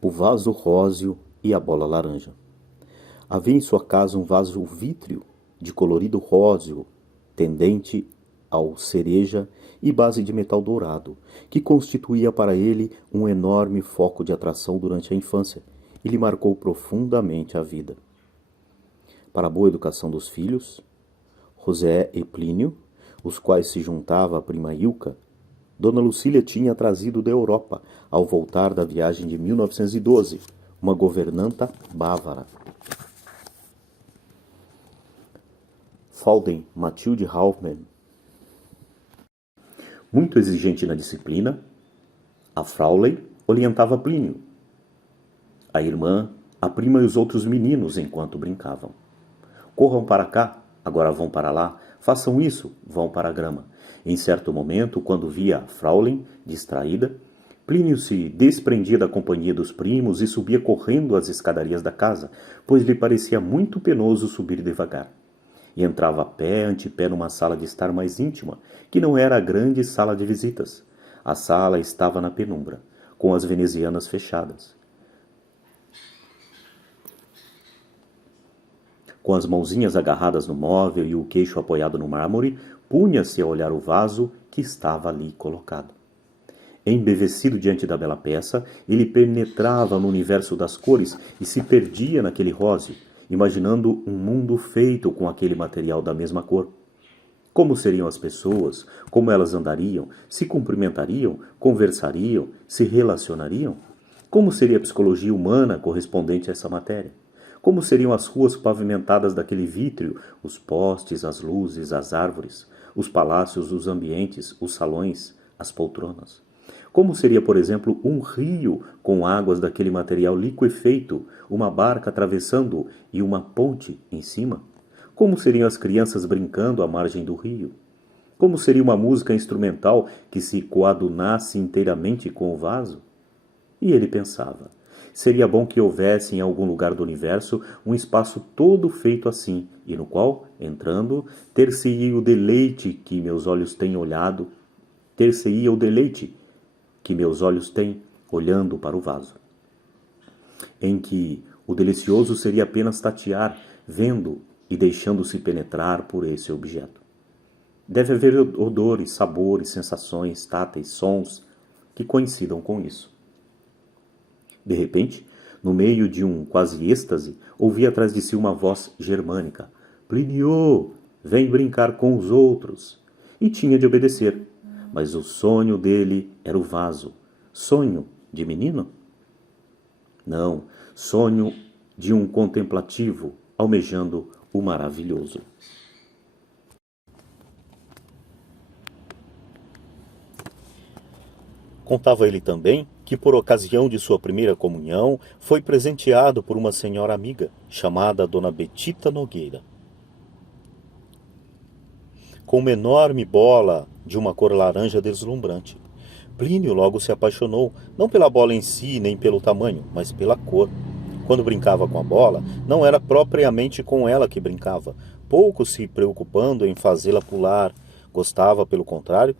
o vaso róseo e a bola laranja. Havia em sua casa um vaso vítreo de colorido róseo, tendente ao cereja e base de metal dourado, que constituía para ele um enorme foco de atração durante a infância e lhe marcou profundamente a vida. Para a boa educação dos filhos, José e Plínio, os quais se juntava a prima Ilka, Dona Lucília tinha trazido da Europa, ao voltar da viagem de 1912, uma governanta bávara. Fraulein Mathilde Hoffmann, muito exigente na disciplina, a Fraulein orientava Plínio, a irmã, a prima e os outros meninos enquanto brincavam. Corram para cá, agora vão para lá, façam isso, vão para a grama. Em certo momento, quando via a Fraulein distraída, Plínio se desprendia da companhia dos primos e subia correndo as escadarias da casa, pois lhe parecia muito penoso subir devagar. E entrava a pé ante pé numa sala de estar mais íntima, que não era a grande sala de visitas. A sala estava na penumbra, com as venezianas fechadas. Com as mãozinhas agarradas no móvel e o queixo apoiado no mármore, punha-se a olhar o vaso que estava ali colocado. Embevecido diante da bela peça, ele penetrava no universo das cores e se perdia naquele róseo, imaginando um mundo feito com aquele material da mesma cor. Como seriam as pessoas, como elas andariam, se cumprimentariam, conversariam, se relacionariam? Como seria a psicologia humana correspondente a essa matéria? Como seriam as ruas pavimentadas daquele vítreo, os postes, as luzes, as árvores, os palácios, os ambientes, os salões, as poltronas? Como seria, por exemplo, um rio com águas daquele material liquefeito, uma barca atravessando e uma ponte em cima? Como seriam as crianças brincando à margem do rio? Como seria uma música instrumental que se coadunasse inteiramente com o vaso? E ele pensava, seria bom que houvesse em algum lugar do universo um espaço todo feito assim, e no qual, entrando, ter-se-ia o deleite que meus olhos têm olhado, ter-se-ia o deleite que meus olhos têm olhando para o vaso. Em que o delicioso seria apenas tatear, vendo e deixando-se penetrar por esse objeto. Deve haver odores, sabores, sensações, táteis, sons que coincidam com isso. De repente, no meio de um quase êxtase, ouvi atrás de si uma voz germânica. Plínio, vem brincar com os outros. E tinha de obedecer. Mas o sonho dele era o vaso. Sonho de menino? Não, sonho de um contemplativo almejando o maravilhoso. Contava ele também que, por ocasião de sua primeira comunhão, foi presenteado por uma senhora amiga, chamada Dona Betita Nogueira, com uma enorme bola de uma cor laranja deslumbrante. Plínio logo se apaixonou, não pela bola em si, nem pelo tamanho, mas pela cor. Quando brincava com a bola, não era propriamente com ela que brincava, pouco se preocupando em fazê-la pular. Gostava, pelo contrário,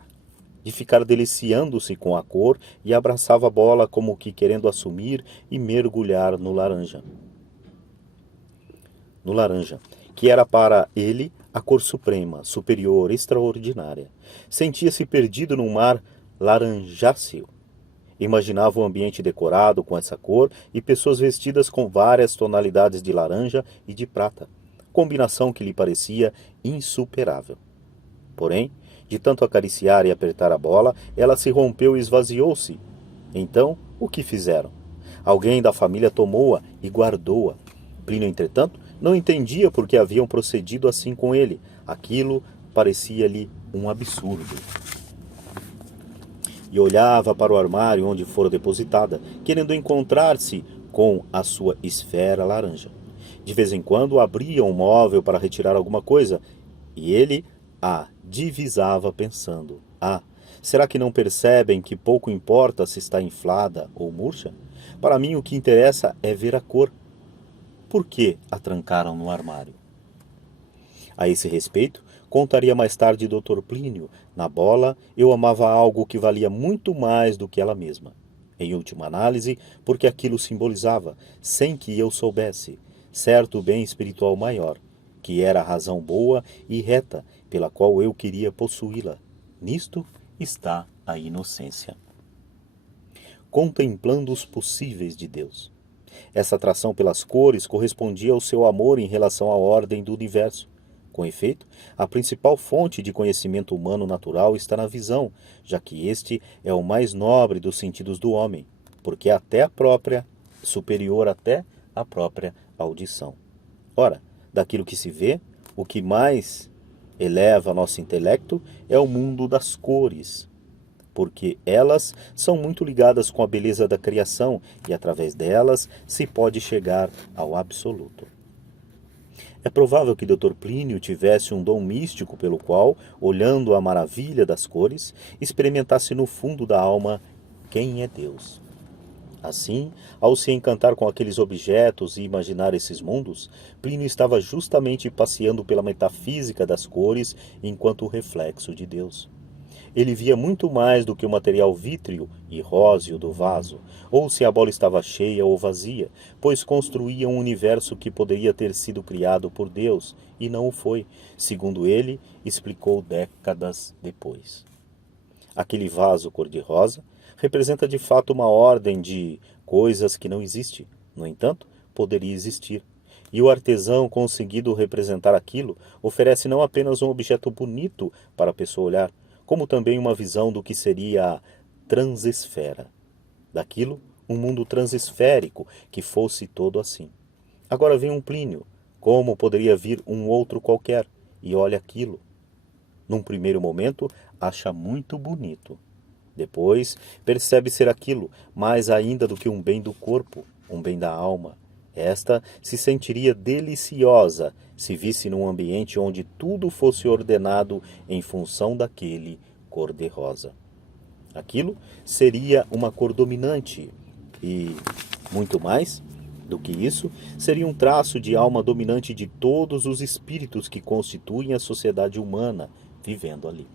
de ficar deliciando-se com a cor e abraçava a bola como que querendo assumir e mergulhar no laranja. Que era para ele a cor suprema, superior, extraordinária. Sentia-se perdido num mar laranjáceo. Imaginava o ambiente decorado com essa cor e pessoas vestidas com várias tonalidades de laranja e de prata, combinação que lhe parecia insuperável. Porém, de tanto acariciar e apertar a bola, ela se rompeu e esvaziou-se. Então, o que fizeram? Alguém da família tomou-a e guardou-a. Plínio, entretanto, não entendia por que haviam procedido assim com ele. Aquilo parecia-lhe um absurdo. E olhava para o armário onde fora depositada, querendo encontrar-se com a sua esfera laranja. De vez em quando abria um móvel para retirar alguma coisa, e ele a divisava pensando, será que não percebem que pouco importa se está inflada ou murcha? Para mim o que interessa é ver a cor. Por que a trancaram no armário? A esse respeito, contaria mais tarde Dr. Plínio, na bola eu amava algo que valia muito mais do que ela mesma. Em última análise, porque aquilo simbolizava, sem que eu soubesse, certo bem espiritual maior, que era a razão boa e reta pela qual eu queria possuí-la. Nisto está a inocência. Contemplando os possíveis de Deus. Essa atração pelas cores correspondia ao seu amor em relação à ordem do universo. Com efeito, a principal fonte de conhecimento humano natural está na visão, já que este é o mais nobre dos sentidos do homem, porque é até a própria, superior até a própria audição. Ora, daquilo que se vê, o que mais eleva nosso intelecto é o mundo das cores, porque elas são muito ligadas com a beleza da criação e através delas se pode chegar ao absoluto. É provável que Dr. Plínio tivesse um dom místico pelo qual, olhando a maravilha das cores, experimentasse no fundo da alma quem é Deus. Assim, ao se encantar com aqueles objetos e imaginar esses mundos, Plínio estava justamente passeando pela metafísica das cores enquanto reflexo de Deus. Ele via muito mais do que o material vítreo e róseo do vaso, ou se a bola estava cheia ou vazia, pois construía um universo que poderia ter sido criado por Deus, e não o foi, segundo ele explicou décadas depois. Aquele vaso cor-de-rosa representa de fato uma ordem de coisas que não existe, no entanto, poderia existir. E o artesão conseguido representar aquilo oferece não apenas um objeto bonito para a pessoa olhar, como também uma visão do que seria a transesfera. Daquilo, um mundo transesférico que fosse todo assim. Agora vem um Plínio, como poderia vir um outro qualquer, e olha aquilo. Num primeiro momento, acha muito bonito. Depois, percebe ser aquilo, mais ainda do que um bem do corpo, um bem da alma. Esta se sentiria deliciosa se visse num ambiente onde tudo fosse ordenado em função daquele cor-de-rosa. Aquilo seria uma cor dominante e, muito mais do que isso, seria um traço de alma dominante de todos os espíritos que constituem a sociedade humana vivendo ali.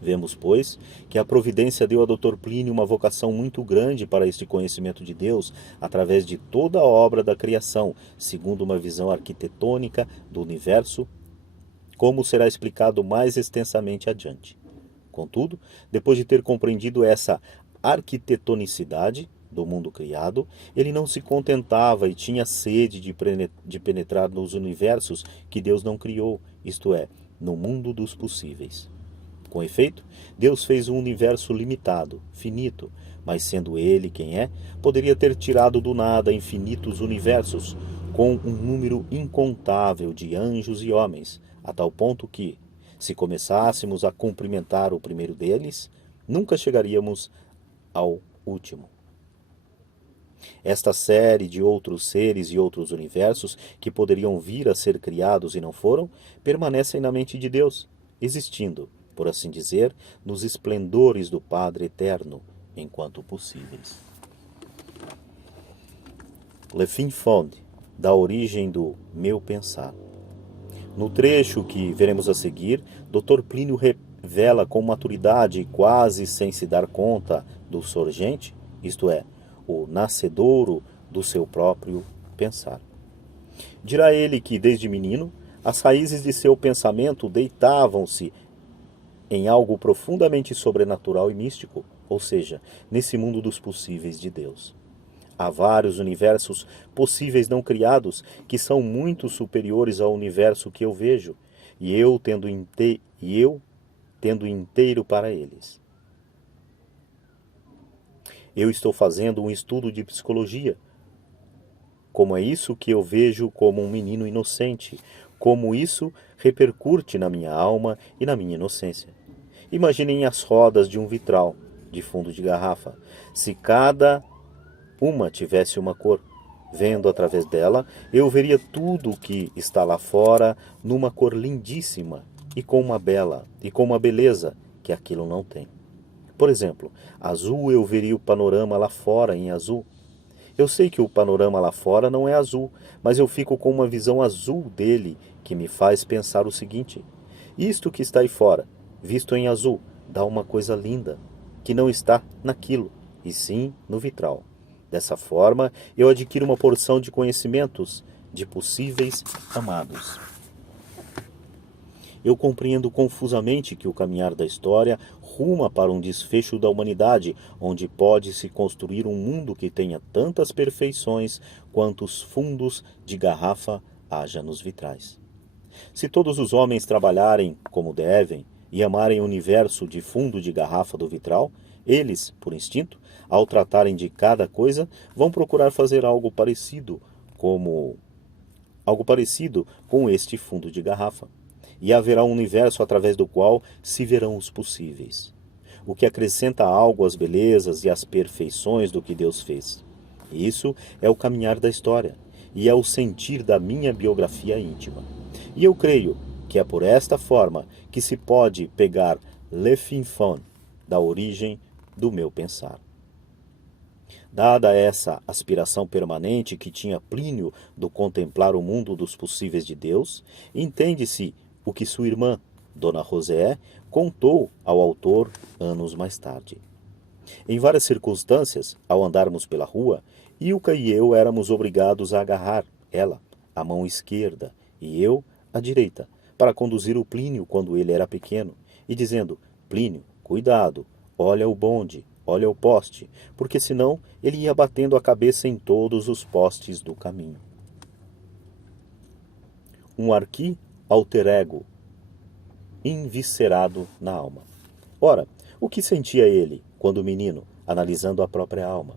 Vemos, pois, que a providência deu a Dr. Plínio uma vocação muito grande para este conhecimento de Deus através de toda a obra da criação, segundo uma visão arquitetônica do universo, como será explicado mais extensamente adiante. Contudo, depois de ter compreendido essa arquitetonicidade do mundo criado, ele não se contentava e tinha sede de penetrar nos universos que Deus não criou, isto é, no mundo dos possíveis. Com efeito, Deus fez um universo limitado, finito, mas sendo Ele quem é, poderia ter tirado do nada infinitos universos, com um número incontável de anjos e homens, a tal ponto que, se começássemos a cumprimentar o primeiro deles, nunca chegaríamos ao último. Esta série de outros seres e outros universos que poderiam vir a ser criados e não foram, permanecem na mente de Deus, existindo, por assim dizer, nos esplendores do Padre Eterno, enquanto possíveis. Le fin fond, da origem do meu pensar. No trecho que veremos a seguir, Dr. Plínio revela com maturidade, quase sem se dar conta do sorgente, isto é, o nascedouro do seu próprio pensar. Dirá ele que, desde menino, as raízes de seu pensamento deitavam-se em algo profundamente sobrenatural e místico, ou seja, nesse mundo dos possíveis de Deus. Há vários universos possíveis não criados que são muito superiores ao universo que eu vejo, e eu tendo inteiro para eles. Eu estou fazendo um estudo de psicologia. Como é isso que eu vejo como um menino inocente, como isso repercute na minha alma e na minha inocência. Imaginem as rodas de um vitral, de fundo de garrafa. Se cada uma tivesse uma cor, vendo através dela, eu veria tudo o que está lá fora numa cor lindíssima e com uma beleza que aquilo não tem. Por exemplo, azul eu veria o panorama lá fora em azul. Eu sei que o panorama lá fora não é azul, mas eu fico com uma visão azul dele que me faz pensar o seguinte: isto que está aí fora, visto em azul, dá uma coisa linda, que não está naquilo, e sim no vitral. Dessa forma, eu adquiro uma porção de conhecimentos de possíveis amados. Eu compreendo confusamente que o caminhar da história ruma para um desfecho da humanidade, onde pode-se construir um mundo que tenha tantas perfeições quantos fundos de garrafa haja nos vitrais. Se todos os homens trabalharem como devem e amarem o universo de fundo de garrafa do vitral, eles, por instinto, ao tratarem de cada coisa, vão procurar fazer algo parecido com este fundo de garrafa. E haverá um universo através do qual se verão os possíveis, o que acrescenta algo às belezas e às perfeições do que Deus fez. Isso é o caminhar da história, e é o sentir da minha biografia íntima. E eu creio que é por esta forma que se pode pegar le fin fond da origem do meu pensar. Dada essa aspiração permanente que tinha Plínio do contemplar o mundo dos possíveis de Deus, entende-se o que sua irmã, Dona José, contou ao autor anos mais tarde. Em várias circunstâncias, ao andarmos pela rua, Ilka e eu éramos obrigados a agarrar, ela, a mão esquerda, e eu, a direita, para conduzir o Plínio quando ele era pequeno, e dizendo, Plínio, cuidado, olha o bonde, olha o poste, porque senão ele ia batendo a cabeça em todos os postes do caminho. Um arqui alter ego, inviscerado na alma. Ora, o que sentia ele, quando menino, analisando a própria alma?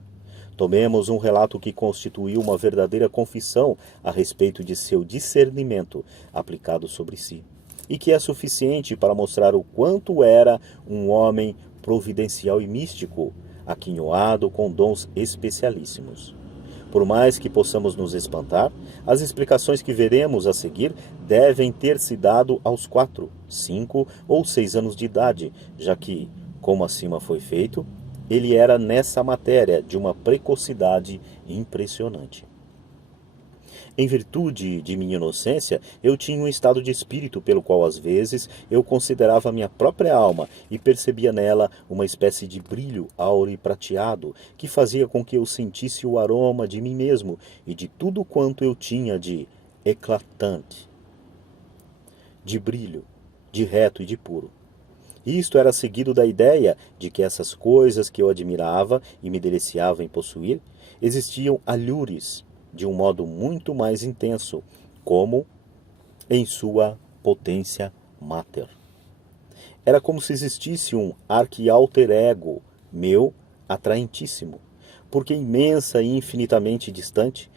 Tomemos um relato que constituiu uma verdadeira confissão a respeito de seu discernimento aplicado sobre si, e que é suficiente para mostrar o quanto era um homem providencial e místico, aquinhoado com dons especialíssimos. Por mais que possamos nos espantar, as explicações que veremos a seguir devem ter se dado aos 4, 5 ou 6 anos de idade, já que, como acima foi feito, ele era nessa matéria de uma precocidade impressionante. Em virtude de minha inocência, eu tinha um estado de espírito pelo qual às vezes eu considerava minha própria alma e percebia nela uma espécie de brilho áureo e prateado que fazia com que eu sentisse o aroma de mim mesmo e de tudo quanto eu tinha de eclatante, de brilho, de reto e de puro. Isto era seguido da ideia de que essas coisas que eu admirava e me deliciava em possuir existiam alhures de um modo muito mais intenso, como em sua potência mater. Era como se existisse um arqui-alter ego meu atraentíssimo, porque imensa e infinitamente distante,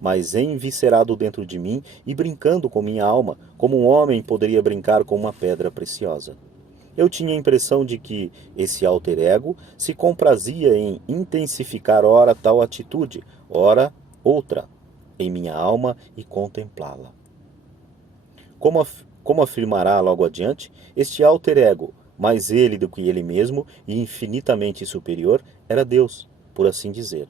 mas enviscerado dentro de mim e brincando com minha alma, como um homem poderia brincar com uma pedra preciosa. Eu tinha a impressão de que esse alter ego se comprazia em intensificar ora tal atitude, ora outra, em minha alma e contemplá-la. Como afirmará logo adiante, este alter ego, mais ele do que ele mesmo e infinitamente superior, era Deus, por assim dizer.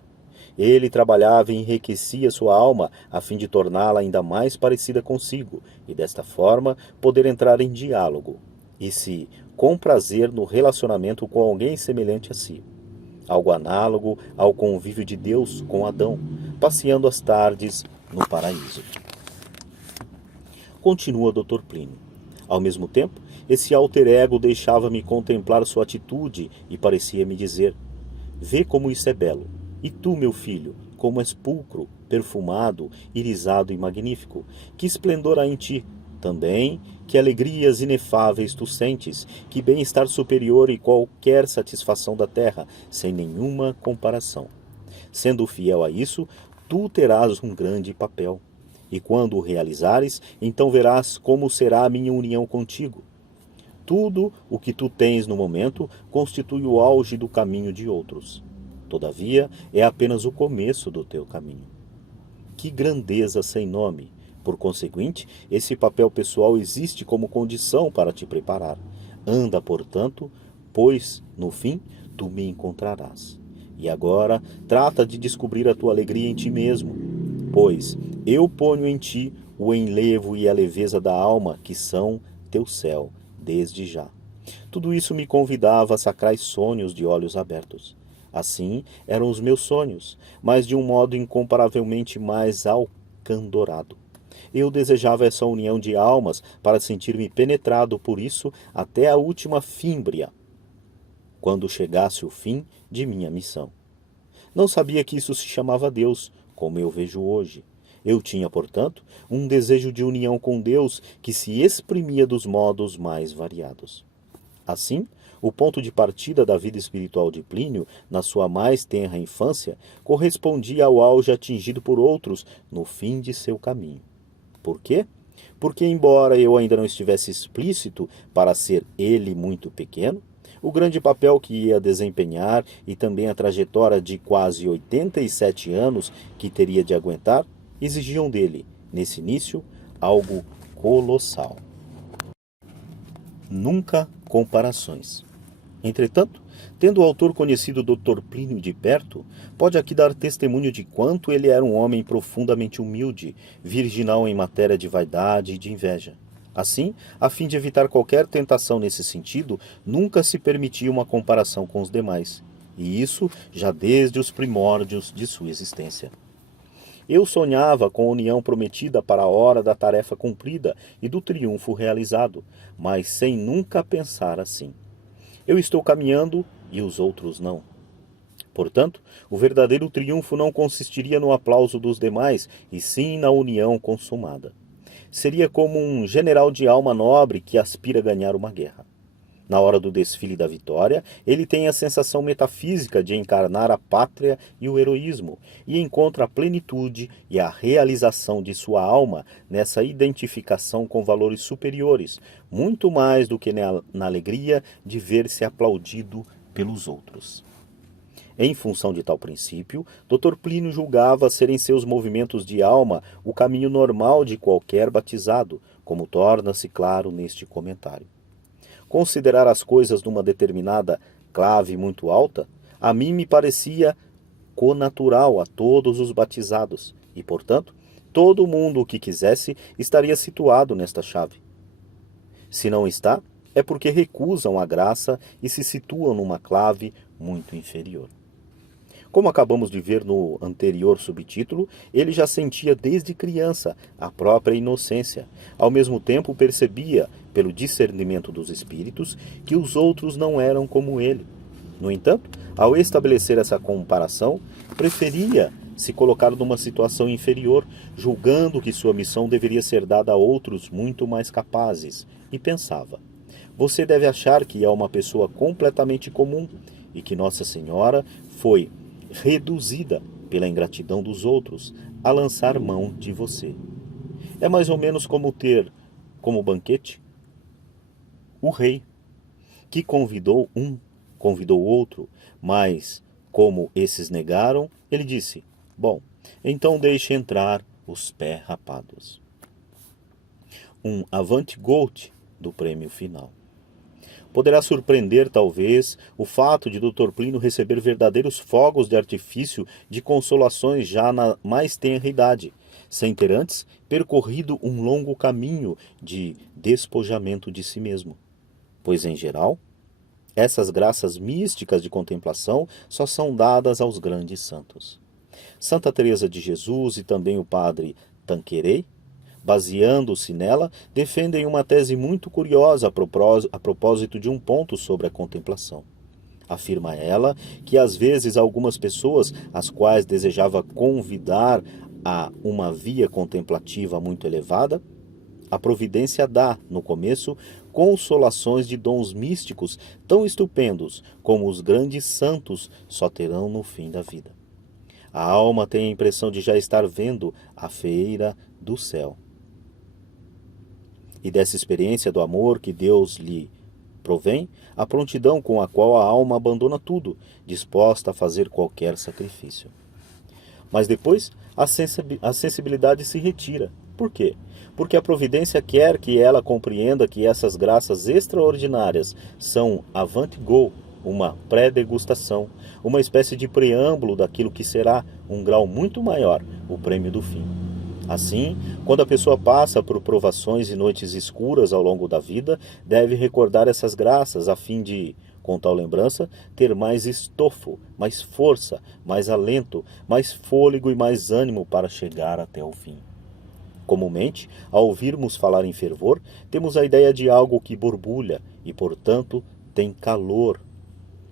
Ele trabalhava e enriquecia sua alma a fim de torná-la ainda mais parecida consigo e, desta forma, poder entrar em diálogo e se comprazer no relacionamento com alguém semelhante a si. Algo análogo ao convívio de Deus com Adão, passeando as tardes no paraíso. Continua Dr. Plínio. Ao mesmo tempo, esse alter ego deixava-me contemplar sua atitude e parecia-me dizer: vê como isso é belo. E tu, meu filho, como és pulcro, perfumado, irisado e magnífico, que esplendor há em ti. Também, que alegrias inefáveis tu sentes, que bem-estar superior e qualquer satisfação da terra, sem nenhuma comparação. Sendo fiel a isso, tu terás um grande papel. E quando o realizares, então verás como será a minha união contigo. Tudo o que tu tens no momento constitui o auge do caminho de outros. Todavia, é apenas o começo do teu caminho. Que grandeza sem nome! Por conseguinte, esse papel pessoal existe como condição para te preparar. Anda, portanto, pois, no fim, tu me encontrarás. E agora, trata de descobrir a tua alegria em ti mesmo, pois eu ponho em ti o enlevo e a leveza da alma, que são teu céu, desde já. Tudo isso me convidava a sacrais sonhos de olhos abertos. Assim eram os meus sonhos, mas de um modo incomparavelmente mais alcandorado. Eu desejava essa união de almas para sentir-me penetrado por isso até a última fímbria, quando chegasse o fim de minha missão. Não sabia que isso se chamava Deus, como eu vejo hoje. Eu tinha, portanto, um desejo de união com Deus que se exprimia dos modos mais variados. Assim, o ponto de partida da vida espiritual de Plínio, na sua mais tenra infância, correspondia ao auge atingido por outros no fim de seu caminho. Por quê? Porque, embora eu ainda não estivesse explícito para ser ele muito pequeno, o grande papel que ia desempenhar e também a trajetória de quase 87 anos que teria de aguentar, exigiam dele, nesse início, algo colossal. Nunca comparações. Entretanto, tendo o autor conhecido o Dr. Plínio de perto, pode aqui dar testemunho de quanto ele era um homem profundamente humilde, virginal em matéria de vaidade e de inveja. Assim, a fim de evitar qualquer tentação nesse sentido, nunca se permitia uma comparação com os demais, e isso já desde os primórdios de sua existência. Eu sonhava com a união prometida para a hora da tarefa cumprida e do triunfo realizado, mas sem nunca pensar assim. Eu estou caminhando e os outros não. Portanto, o verdadeiro triunfo não consistiria no aplauso dos demais, e sim na união consumada. Seria como um general de alma nobre que aspira a ganhar uma guerra. Na hora do desfile da vitória, ele tem a sensação metafísica de encarnar a pátria e o heroísmo, e encontra a plenitude e a realização de sua alma nessa identificação com valores superiores, muito mais do que na alegria de ver-se aplaudido pelos outros. Em função de tal princípio, Dr. Plínio julgava serem seus movimentos de alma o caminho normal de qualquer batizado, como torna-se claro neste comentário. Considerar as coisas numa determinada clave muito alta, a mim me parecia connatural a todos os batizados, e, portanto, todo mundo o que quisesse estaria situado nesta chave. Se não está, é porque recusam a graça e se situam numa clave muito inferior. Como acabamos de ver no anterior subtítulo, ele já sentia desde criança a própria inocência. Ao mesmo tempo percebia, pelo discernimento dos espíritos, que os outros não eram como ele. No entanto, ao estabelecer essa comparação, preferia se colocar numa situação inferior, julgando que sua missão deveria ser dada a outros muito mais capazes, e pensava: você deve achar que é uma pessoa completamente comum e que Nossa Senhora foi reduzida pela ingratidão dos outros a lançar mão de você. É mais ou menos como ter como banquete o rei, que convidou um, convidou outro, mas como esses negaram, ele disse: bom, então deixe entrar os pé rapados. Um avant-goût do prêmio final. Poderá surpreender, talvez, o fato de Dr. Plínio receber verdadeiros fogos de artifício de consolações já na mais tenra idade, sem ter antes percorrido um longo caminho de despojamento de si mesmo. Pois, em geral, essas graças místicas de contemplação só são dadas aos grandes santos. Santa Teresa de Jesus e também o padre Tanqueray, baseando-se nela, defendem uma tese muito curiosa a propósito de um ponto sobre a contemplação. Afirma ela que às vezes algumas pessoas, as quais desejava convidar a uma via contemplativa muito elevada, a providência dá, no começo, consolações de dons místicos tão estupendos como os grandes santos só terão no fim da vida. A alma tem a impressão de já estar vendo a feira do céu. E dessa experiência do amor que Deus lhe provém, a prontidão com a qual a alma abandona tudo, disposta a fazer qualquer sacrifício. Mas depois, a sensibilidade se retira. Por quê? Porque a providência quer que ela compreenda que essas graças extraordinárias são avant-goût, uma pré-degustação, uma espécie de preâmbulo daquilo que será, um grau muito maior, o prêmio do fim. Assim, quando a pessoa passa por provações e noites escuras ao longo da vida, deve recordar essas graças a fim de, com tal lembrança, ter mais estofo, mais força, mais alento, mais fôlego e mais ânimo para chegar até o fim. Comumente, ao ouvirmos falar em fervor, temos a ideia de algo que borbulha e, portanto, tem calor.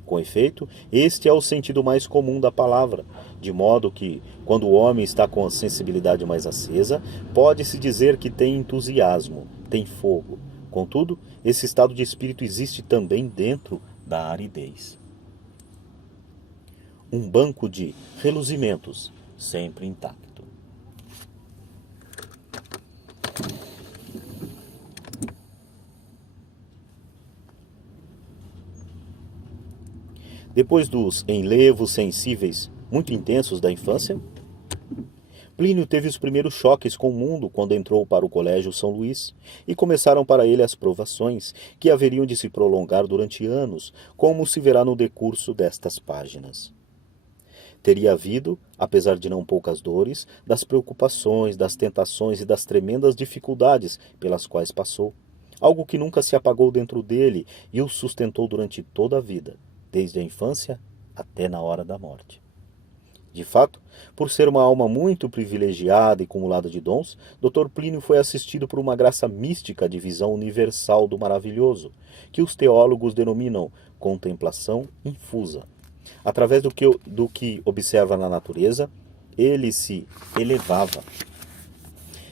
Com efeito, este é o sentido mais comum da palavra, de modo que, quando o homem está com a sensibilidade mais acesa, pode-se dizer que tem entusiasmo, tem fogo. Contudo, esse estado de espírito existe também dentro da aridez. Um banco de reluzimentos, sempre intacto. Depois dos enlevos sensíveis muito intensos da infância, Plínio teve os primeiros choques com o mundo quando entrou para o Colégio São Luís, e começaram para ele as provações, que haveriam de se prolongar durante anos, como se verá no decurso destas páginas. Teria havido, apesar de não poucas dores, das preocupações, das tentações e das tremendas dificuldades pelas quais passou, algo que nunca se apagou dentro dele e o sustentou durante toda a vida, desde a infância até na hora da morte. De fato, por ser uma alma muito privilegiada e acumulada de dons, Dr. Plínio foi assistido por uma graça mística de visão universal do maravilhoso, que os teólogos denominam contemplação infusa. Através do que observa na natureza, ele se elevava,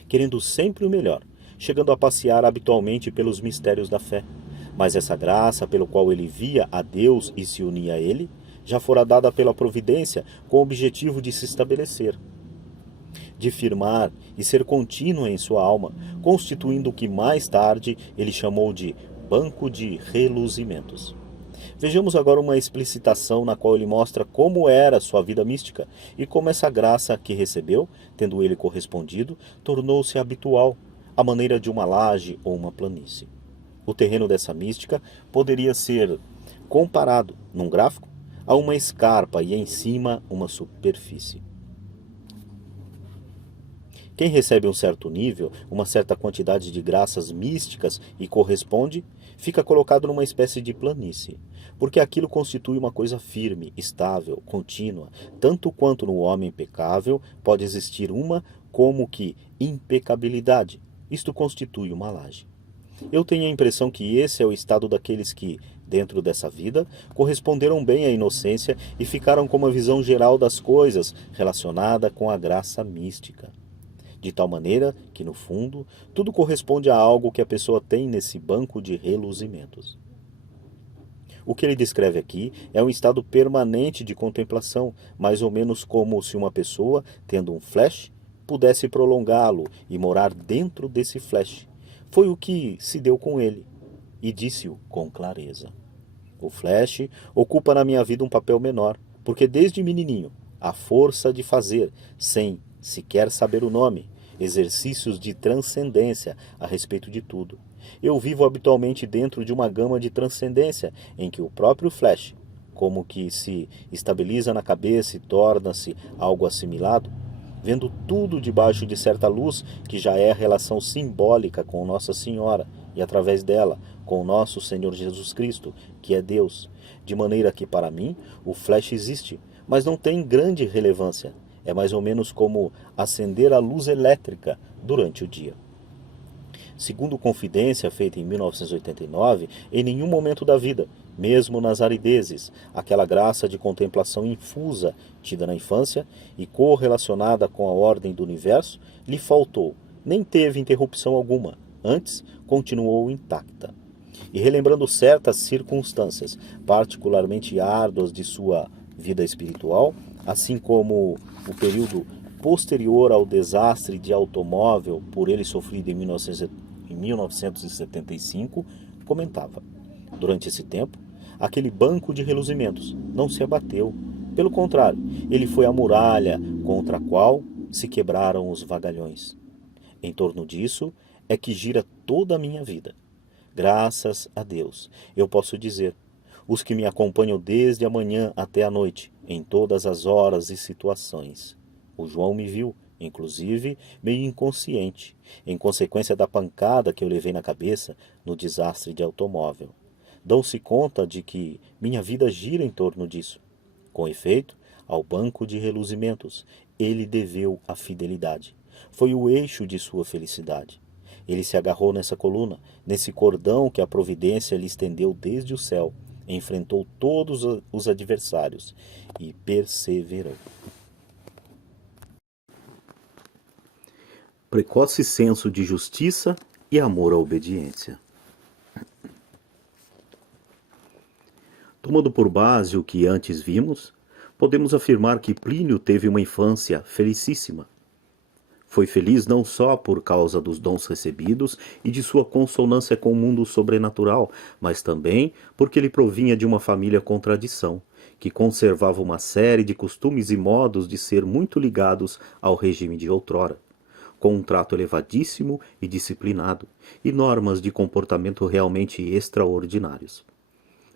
querendo sempre o melhor, chegando a passear habitualmente pelos mistérios da fé. Mas essa graça pelo qual ele via a Deus e se unia a ele, já fora dada pela providência com o objetivo de se estabelecer, de firmar e ser contínua em sua alma, constituindo o que mais tarde ele chamou de banco de reluzimentos. Vejamos agora uma explicitação na qual ele mostra como era sua vida mística e como essa graça que recebeu, tendo ele correspondido, tornou-se habitual, à maneira de uma laje ou uma planície. O terreno dessa mística poderia ser comparado, num gráfico, a uma escarpa e em cima uma superfície. Quem recebe um certo nível, uma certa quantidade de graças místicas e corresponde, fica colocado numa espécie de planície, porque aquilo constitui uma coisa firme, estável, contínua, tanto quanto no homem pecável pode existir uma como que impecabilidade. Isto constitui uma laje. Eu tenho a impressão que esse é o estado daqueles que, dentro dessa vida, corresponderam bem à inocência e ficaram com uma visão geral das coisas relacionada com a graça mística. De tal maneira que, no fundo, tudo corresponde a algo que a pessoa tem nesse banco de reluzimentos. O que ele descreve aqui é um estado permanente de contemplação, mais ou menos como se uma pessoa, tendo um flash, pudesse prolongá-lo e morar dentro desse flash. Foi o que se deu com ele, e disse-o com clareza. O flash ocupa na minha vida um papel menor, porque desde menininho, a força de fazer, sem sequer saber o nome, exercícios de transcendência a respeito de tudo. Eu vivo habitualmente dentro de uma gama de transcendência, em que o próprio flash, como que se estabiliza na cabeça e torna-se algo assimilado, vendo tudo debaixo de certa luz que já é a relação simbólica com Nossa Senhora e através dela com o nosso Senhor Jesus Cristo, que é Deus, de maneira que para mim o flash existe, mas não tem grande relevância. É mais ou menos como acender a luz elétrica durante o dia. Segundo confidência feita em 1989, em nenhum momento da vida, mesmo nas aridezes, aquela graça de contemplação infusa, tida na infância e correlacionada com a ordem do universo, lhe faltou, nem teve interrupção alguma, antes continuou intacta. E relembrando certas circunstâncias, particularmente árduas de sua vida espiritual, assim como o período posterior ao desastre de automóvel por ele sofrido em 1975, comentava: durante esse tempo, aquele banco de reluzimentos não se abateu. Pelo contrário, ele foi a muralha contra a qual se quebraram os vagalhões. Em torno disso é que gira toda a minha vida. Graças a Deus, eu posso dizer, os que me acompanham desde a manhã até a noite, em todas as horas e situações. O João me viu inclusive meio inconsciente, em consequência da pancada que eu levei na cabeça no desastre de automóvel. Dão-se conta de que minha vida gira em torno disso. Com efeito, ao banco de reluzimentos, ele deveu a fidelidade. Foi o eixo de sua felicidade. Ele se agarrou nessa coluna, nesse cordão que a providência lhe estendeu desde o céu, enfrentou todos os adversários e perseverou. Precoce senso de justiça e amor à obediência. Tomando por base o que antes vimos, podemos afirmar que Plínio teve uma infância felicíssima. Foi feliz não só por causa dos dons recebidos e de sua consonância com o mundo sobrenatural, mas também porque ele provinha de uma família com tradição, que conservava uma série de costumes e modos de ser muito ligados ao regime de outrora, com um trato elevadíssimo e disciplinado, e normas de comportamento realmente extraordinários.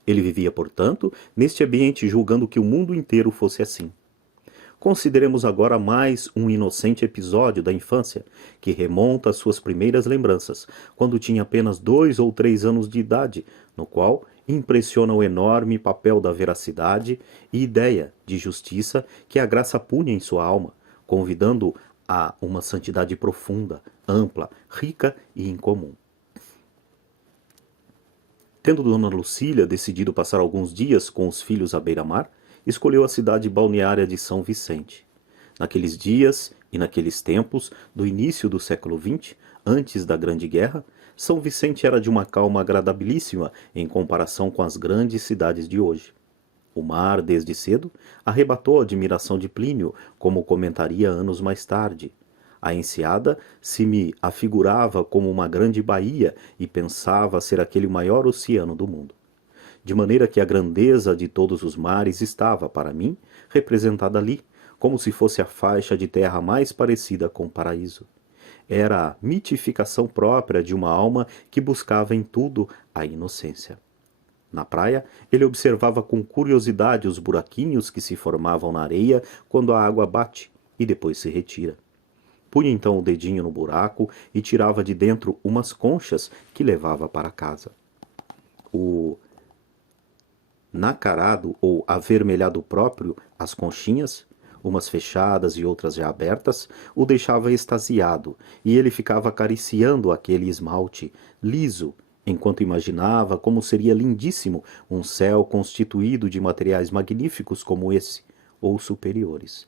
Ele vivia, portanto, neste ambiente julgando que o mundo inteiro fosse assim. Consideremos agora mais um inocente episódio da infância, que remonta às suas primeiras lembranças, quando tinha apenas 2 ou 3 anos de idade, no qual impressiona o enorme papel da veracidade e ideia de justiça que a graça punha em sua alma, convidando-o a uma santidade profunda, ampla, rica e incomum. Tendo Dona Lucília decidido passar alguns dias com os filhos à beira-mar, escolheu a cidade balneária de São Vicente. Naqueles dias e naqueles tempos, do início do século XX, antes da Grande Guerra, São Vicente era de uma calma agradabilíssima em comparação com as grandes cidades de hoje. O mar, desde cedo, arrebatou a admiração de Plínio, como comentaria anos mais tarde. A enseada se me afigurava como uma grande baía e pensava ser aquele o maior oceano do mundo. De maneira que a grandeza de todos os mares estava, para mim, representada ali, como se fosse a faixa de terra mais parecida com o paraíso. Era a mitificação própria de uma alma que buscava em tudo a inocência. Na praia, ele observava com curiosidade os buraquinhos que se formavam na areia quando a água bate e depois se retira. Punha então o dedinho no buraco e tirava de dentro umas conchas que levava para casa. O nacarado ou avermelhado próprio, as conchinhas, umas fechadas e outras já abertas, o deixava extasiado, e ele ficava acariciando aquele esmalte liso, enquanto imaginava como seria lindíssimo um céu constituído de materiais magníficos como esse, ou superiores.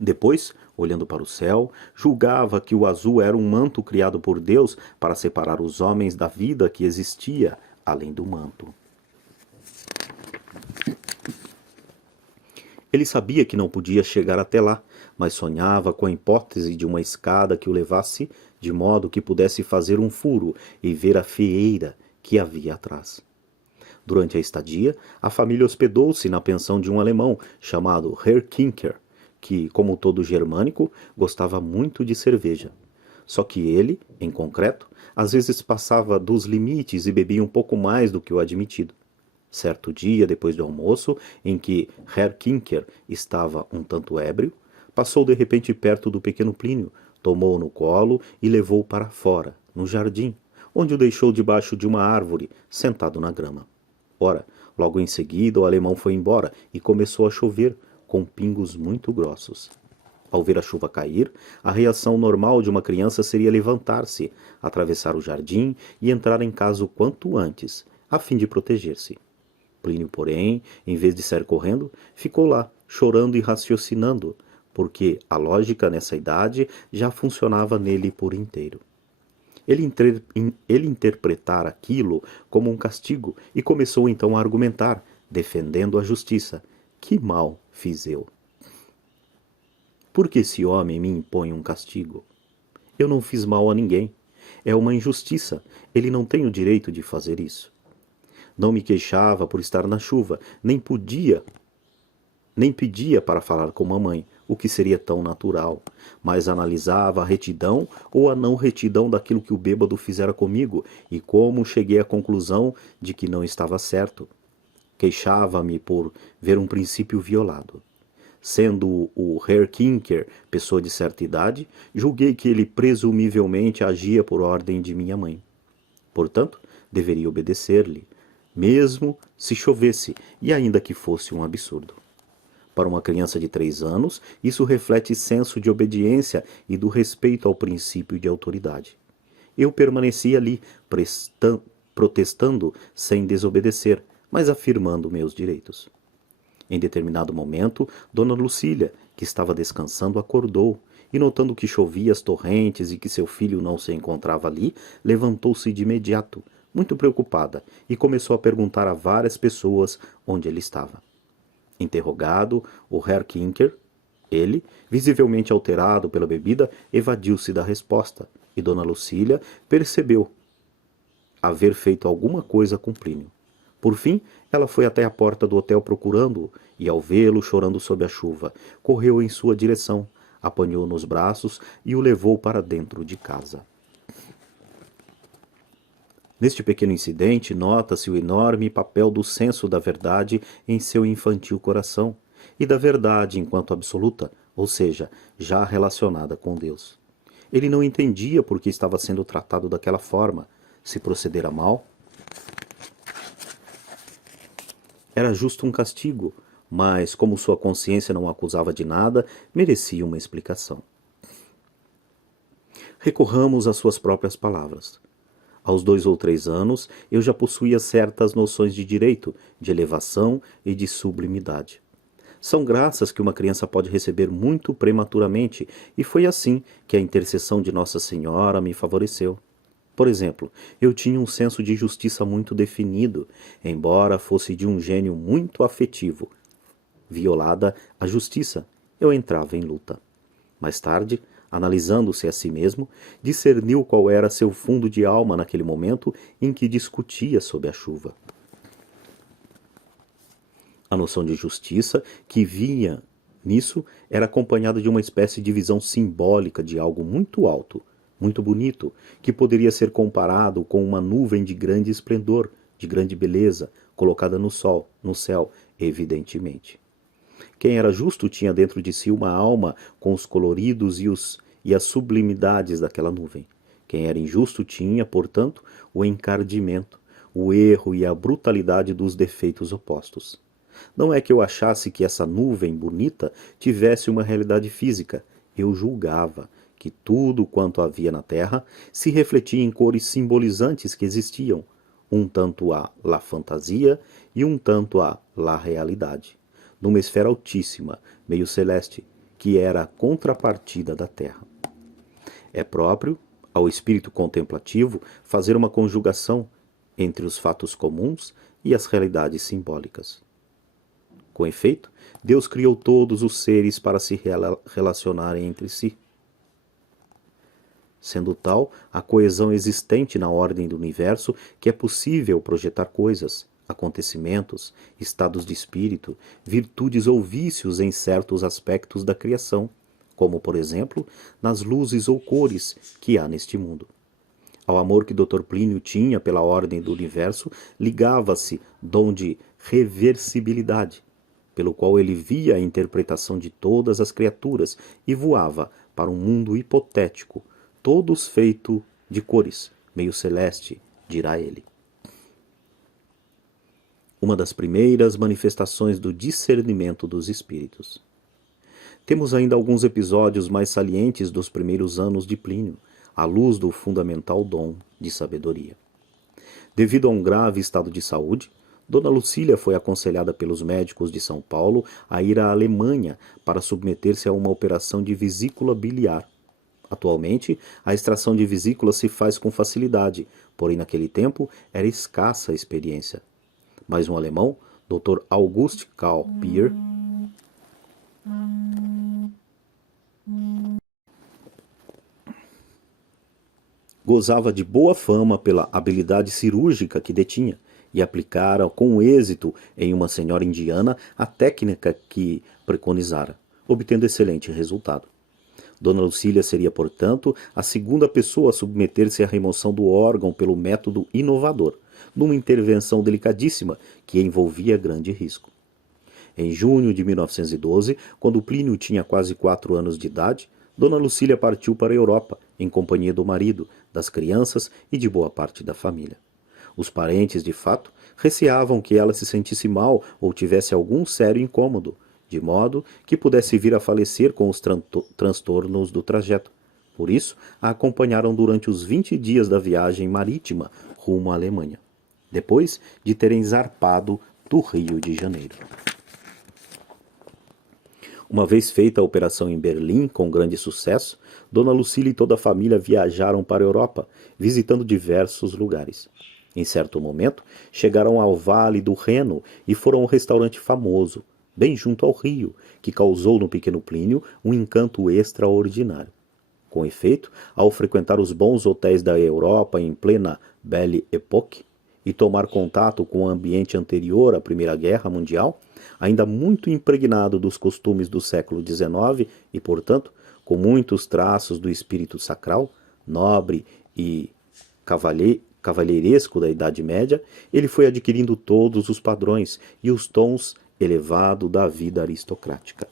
Depois, olhando para o céu, julgava que o azul era um manto criado por Deus para separar os homens da vida que existia além do manto. Ele sabia que não podia chegar até lá, mas sonhava com a hipótese de uma escada que o levasse, de modo que pudesse fazer um furo e ver a fieira que havia atrás. Durante a estadia, a família hospedou-se na pensão de um alemão chamado Herr Kinker, que, como todo germânico, gostava muito de cerveja. Só que ele, em concreto, às vezes passava dos limites e bebia um pouco mais do que o admitido. Certo dia, depois do almoço, em que Herr Kinker estava um tanto ébrio, passou de repente perto do pequeno Plínio, tomou-o no colo e levou-o para fora, no jardim, onde o deixou debaixo de uma árvore, sentado na grama. Ora, logo em seguida o alemão foi embora e começou a chover, com pingos muito grossos. Ao ver a chuva cair, a reação normal de uma criança seria levantar-se, atravessar o jardim e entrar em casa o quanto antes, a fim de proteger-se. Plínio, porém, em vez de sair correndo, ficou lá, chorando e raciocinando, porque a lógica nessa idade já funcionava nele por inteiro. Ele interpretara aquilo como um castigo e começou então a argumentar, defendendo a justiça. Que mal fiz eu? Por que esse homem me impõe um castigo? Eu não fiz mal a ninguém. É uma injustiça. Ele não tem o direito de fazer isso. Não me queixava por estar na chuva, nem pedia para falar com mamãe, o que seria tão natural, mas analisava a retidão ou a não retidão daquilo que o bêbado fizera comigo e como cheguei à conclusão de que não estava certo. Queixava-me por ver um princípio violado. Sendo o Herr Kinker pessoa de certa idade, julguei que ele presumivelmente agia por ordem de minha mãe. Portanto, deveria obedecer-lhe, mesmo se chovesse e ainda que fosse um absurdo. Para uma criança de 3 anos, isso reflete senso de obediência e do respeito ao princípio de autoridade. Eu permaneci ali, protestando sem desobedecer, mas afirmando meus direitos. Em determinado momento, Dona Lucília, que estava descansando, acordou e, notando que chovia as torrentes e que seu filho não se encontrava ali, levantou-se de imediato, muito preocupada, e começou a perguntar a várias pessoas onde ele estava. Interrogado, o Herr Kinker, ele, visivelmente alterado pela bebida, evadiu-se da resposta, e Dona Lucília percebeu haver feito alguma coisa com Plínio. Por fim, ela foi até a porta do hotel procurando-o, e ao vê-lo chorando sob a chuva, correu em sua direção, apanhou-o nos braços e o levou para dentro de casa. Neste pequeno incidente, nota-se o enorme papel do senso da verdade em seu infantil coração, e da verdade enquanto absoluta, ou seja, já relacionada com Deus. Ele não entendia por que estava sendo tratado daquela forma. Se procedera mal, era justo um castigo, mas, como sua consciência não o acusava de nada, merecia uma explicação. Recorramos às suas próprias palavras. Aos 2 ou 3 anos, eu já possuía certas noções de direito, de elevação e de sublimidade. São graças que uma criança pode receber muito prematuramente, e foi assim que a intercessão de Nossa Senhora me favoreceu. Por exemplo, eu tinha um senso de justiça muito definido, embora fosse de um gênio muito afetivo. Violada a justiça, eu entrava em luta. Mais tarde, analisando-se a si mesmo, discerniu qual era seu fundo de alma naquele momento em que discutia sob a chuva. A noção de justiça que vinha nisso era acompanhada de uma espécie de visão simbólica de algo muito alto, muito bonito, que poderia ser comparado com uma nuvem de grande esplendor, de grande beleza, colocada no sol, no céu, evidentemente. Quem era justo tinha dentro de si uma alma com os coloridos e as sublimidades daquela nuvem. Quem era injusto tinha, portanto, o encardimento, o erro e a brutalidade dos defeitos opostos. Não é que eu achasse que essa nuvem bonita tivesse uma realidade física. Eu julgava que tudo quanto havia na terra se refletia em cores simbolizantes que existiam, um tanto a la fantasia e um tanto a la realidade, numa esfera altíssima, meio celeste, que era a contrapartida da terra. É próprio ao espírito contemplativo fazer uma conjugação entre os fatos comuns e as realidades simbólicas. Com efeito, Deus criou todos os seres para se relacionarem entre si. Sendo tal a coesão existente na ordem do universo que é possível projetar coisas, acontecimentos, estados de espírito, virtudes ou vícios em certos aspectos da criação, como, por exemplo, nas luzes ou cores que há neste mundo. Ao amor que Dr. Plínio tinha pela ordem do universo, ligava-se dom de reversibilidade, pelo qual ele via a interpretação de todas as criaturas e voava para um mundo hipotético, todos feito de cores, meio celeste, dirá ele. Uma das primeiras manifestações do discernimento dos espíritos. Temos ainda alguns episódios mais salientes dos primeiros anos de Plínio, à luz do fundamental dom de sabedoria. Devido a um grave estado de saúde, Dona Lucília foi aconselhada pelos médicos de São Paulo a ir à Alemanha para submeter-se a uma operação de vesícula biliar. Atualmente, a extração de vesícula se faz com facilidade, porém naquele tempo era escassa a experiência. Mas um alemão, Dr. August Karl Pier, gozava de boa fama pela habilidade cirúrgica que detinha e aplicara com êxito em uma senhora indiana a técnica que preconizara, obtendo excelente resultado. Dona Lucília seria, portanto, a segunda pessoa a submeter-se à remoção do órgão pelo método inovador, numa intervenção delicadíssima que envolvia grande risco. Em junho de 1912, quando Plínio tinha quase 4 anos de idade, Dona Lucília partiu para a Europa, em companhia do marido, das crianças e de boa parte da família. Os parentes, de fato, receavam que ela se sentisse mal ou tivesse algum sério incômodo, de modo que pudesse vir a falecer com os transtornos do trajeto. Por isso, a acompanharam durante os 20 dias da viagem marítima rumo à Alemanha, depois de terem zarpado do Rio de Janeiro. Uma vez feita a operação em Berlim, com grande sucesso, Dona Lucília e toda a família viajaram para a Europa, visitando diversos lugares. Em certo momento, chegaram ao Vale do Reno e foram a um restaurante famoso, bem junto ao rio, que causou no pequeno Plínio um encanto extraordinário. Com efeito, ao frequentar os bons hotéis da Europa em plena Belle Époque e tomar contato com o ambiente anterior à Primeira Guerra Mundial, ainda muito impregnado dos costumes do século XIX e, portanto, com muitos traços do espírito sacral, nobre e cavalheiresco da Idade Média, ele foi adquirindo todos os padrões e os tons elevados da vida aristocrática.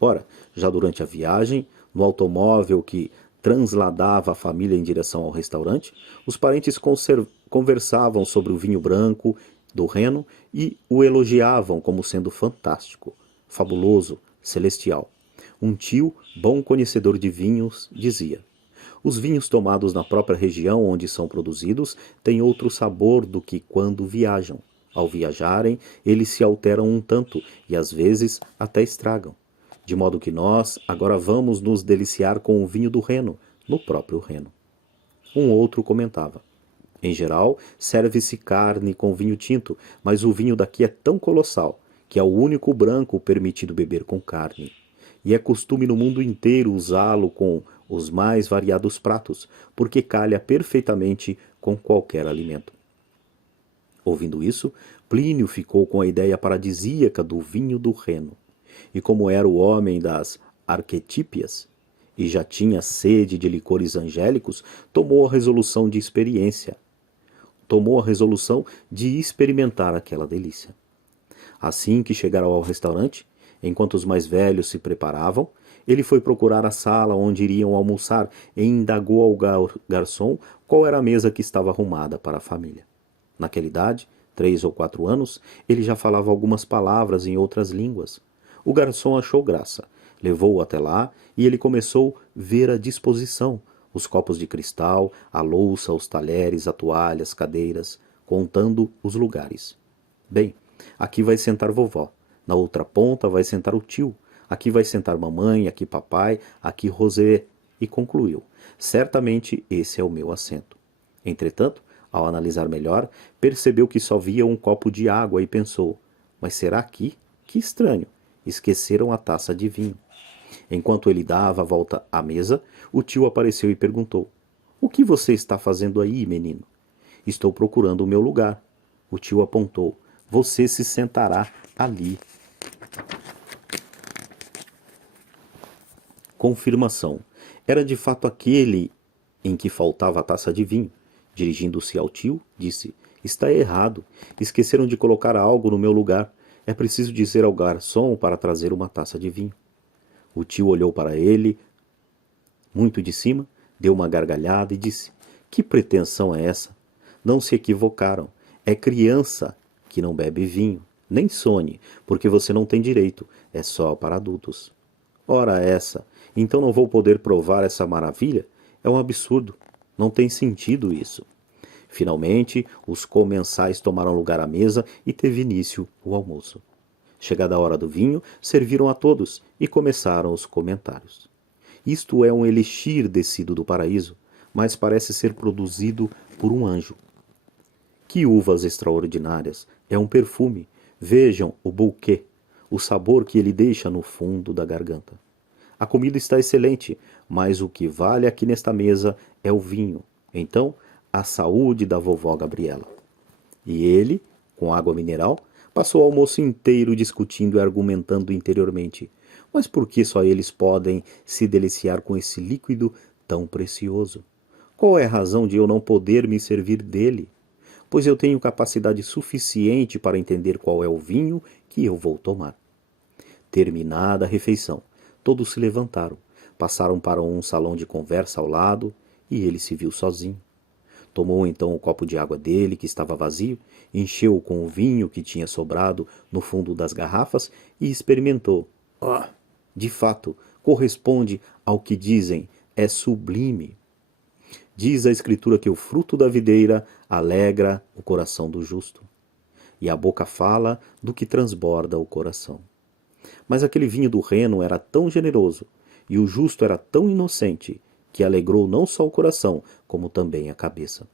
Ora, já durante a viagem, no automóvel que transladava a família em direção ao restaurante, os parentes conversavam sobre o vinho branco do Reno e o elogiavam como sendo fantástico, fabuloso, celestial. Um tio, bom conhecedor de vinhos, dizia: os vinhos tomados na própria região onde são produzidos têm outro sabor do que quando viajam. Ao viajarem, eles se alteram um tanto e às vezes até estragam. De modo que nós agora vamos nos deliciar com o vinho do Reno, no próprio Reno. Um outro comentava: em geral, serve-se carne com vinho tinto, mas o vinho daqui é tão colossal que é o único branco permitido beber com carne. E é costume no mundo inteiro usá-lo com os mais variados pratos, porque calha perfeitamente com qualquer alimento. Ouvindo isso, Plínio ficou com a ideia paradisíaca do vinho do Reno. E como era o homem das arquetípias, e já tinha sede de licores angélicos, tomou a resolução de experimentar aquela delícia. Assim que chegaram ao restaurante, enquanto os mais velhos se preparavam, ele foi procurar a sala onde iriam almoçar e indagou ao garçom qual era a mesa que estava arrumada para a família. Naquela idade, 3 ou 4 anos, ele já falava algumas palavras em outras línguas. O garçom achou graça, levou-o até lá e ele começou a ver a disposição, os copos de cristal, a louça, os talheres, a toalha, as cadeiras, contando os lugares. Bem, aqui vai sentar vovó, na outra ponta vai sentar o tio, aqui vai sentar mamãe, aqui papai, aqui José, e concluiu: certamente esse é o meu assento. Entretanto, ao analisar melhor, percebeu que só via um copo de água e pensou: mas será aqui? Que estranho! Esqueceram a taça de vinho. Enquanto ele dava a volta à mesa, o tio apareceu e perguntou: o que você está fazendo aí, menino? Estou procurando o meu lugar. O tio apontou: você se sentará ali. Confirmação. Era de fato aquele em que faltava a taça de vinho. Dirigindo-se ao tio, disse: está errado. Esqueceram de colocar algo no meu lugar. É preciso dizer ao garçom para trazer uma taça de vinho. O tio olhou para ele, muito de cima, deu uma gargalhada e disse: que pretensão é essa? Não se equivocaram. É criança que não bebe vinho. Nem sonhe, porque você não tem direito. É só para adultos. Ora essa, então não vou poder provar essa maravilha? É um absurdo. Não tem sentido isso. Finalmente, os comensais tomaram lugar à mesa e teve início o almoço. Chegada a hora do vinho, serviram a todos e começaram os comentários. Isto é um elixir descido do paraíso, mas parece ser produzido por um anjo. Que uvas extraordinárias! É um perfume. Vejam o bouquet, o sabor que ele deixa no fundo da garganta. A comida está excelente, mas o que vale aqui nesta mesa é o vinho. Então, a saúde da vovó Gabriela. E ele, com água mineral, passou o almoço inteiro discutindo e argumentando interiormente. Mas por que só eles podem se deliciar com esse líquido tão precioso? Qual é a razão de eu não poder me servir dele? pois eu tenho capacidade suficiente para entender qual é o vinho que eu vou tomar. Terminada a refeição, todos se levantaram, passaram para um salão de conversa ao lado, e ele se viu sozinho. Tomou então o copo de água dele, que estava vazio, encheu-o com o vinho que tinha sobrado no fundo das garrafas e experimentou. Ah, de fato, corresponde ao que dizem, é sublime. Diz a Escritura que o fruto da videira alegra o coração do justo, e a boca fala do que transborda o coração. Mas aquele vinho do Reno era tão generoso, e o justo era tão inocente, que alegrou não só o coração, como também a cabeça.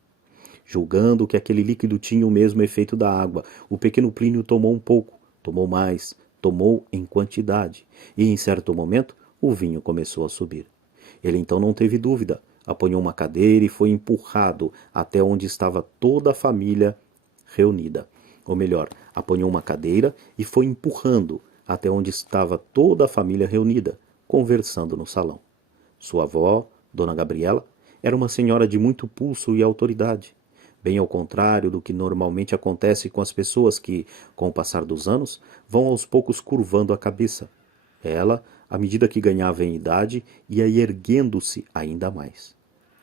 Julgando que aquele líquido tinha o mesmo efeito da água, o pequeno Plínio tomou um pouco, tomou mais, tomou em quantidade, e em certo momento o vinho começou a subir. Ele então não teve dúvida, apanhou uma cadeira e foi empurrado até onde estava toda a família reunida. Ou melhor, apanhou uma cadeira e foi empurrando até onde estava toda a família reunida, conversando no salão. Sua avó, Dona Gabriela, era uma senhora de muito pulso e autoridade, bem ao contrário do que normalmente acontece com as pessoas que, com o passar dos anos, vão aos poucos curvando a cabeça. Ela, à medida que ganhava em idade, ia erguendo-se ainda mais.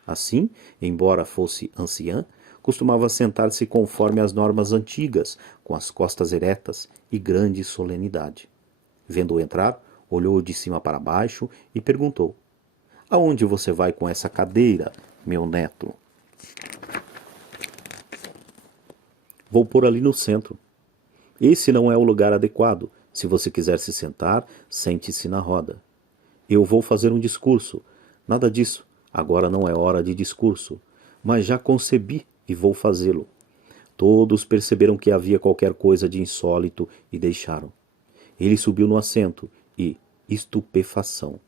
Assim, embora fosse anciã, costumava sentar-se conforme as normas antigas, com as costas eretas e grande solenidade. Vendo-o entrar, olhou de cima para baixo e perguntou: "Aonde você vai com essa cadeira, meu neto?" "Vou pôr ali no centro." "Esse não é o lugar adequado. Se você quiser se sentar, sente-se na roda." "Eu vou fazer um discurso." "Nada disso. Agora não é hora de discurso. Mas já concebi e vou fazê-lo." Todos perceberam que havia qualquer coisa de insólito e deixaram. Ele subiu no assento e, estupefação.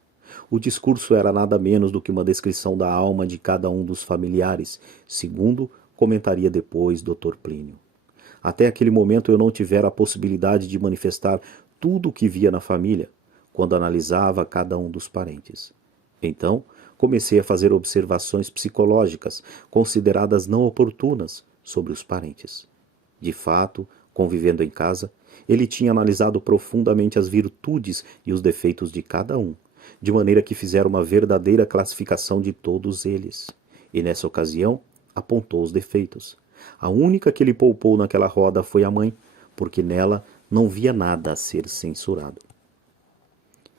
O discurso era nada menos do que uma descrição da alma de cada um dos familiares, segundo comentaria depois Dr. Plínio. Até aquele momento eu não tivera a possibilidade de manifestar tudo o que via na família, quando analisava cada um dos parentes. Então, comecei a fazer observações psicológicas, consideradas não oportunas, sobre os parentes. De fato, convivendo em casa, ele tinha analisado profundamente as virtudes e os defeitos de cada um, de maneira que fizera uma verdadeira classificação de todos eles. E nessa ocasião, apontou os defeitos. A única que ele poupou naquela roda foi a mãe, porque nela não via nada a ser censurado.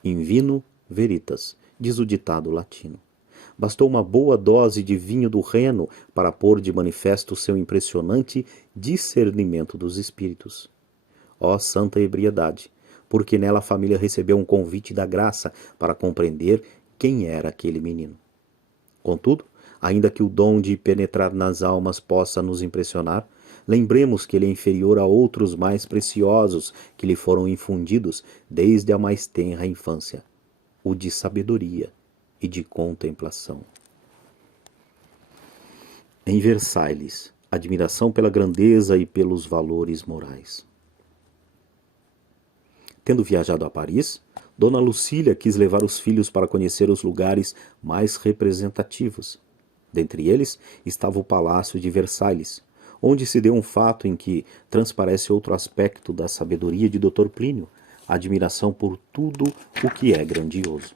In vino veritas, diz o ditado latino. Bastou uma boa dose de vinho do Reno para pôr de manifesto seu impressionante discernimento dos espíritos. Ó santa ebriedade, porque nela a família recebeu um convite da graça para compreender quem era aquele menino. Contudo, ainda que o dom de penetrar nas almas possa nos impressionar, lembremos que ele é inferior a outros mais preciosos que lhe foram infundidos desde a mais tenra infância, o de sabedoria e de contemplação. Em Versailles, admiração pela grandeza e pelos valores morais. Tendo viajado a Paris, Dona Lucília quis levar os filhos para conhecer os lugares mais representativos. Dentre eles estava o Palácio de Versailles, onde se deu um fato em que transparece outro aspecto da sabedoria de Dr. Plínio, a admiração por tudo o que é grandioso.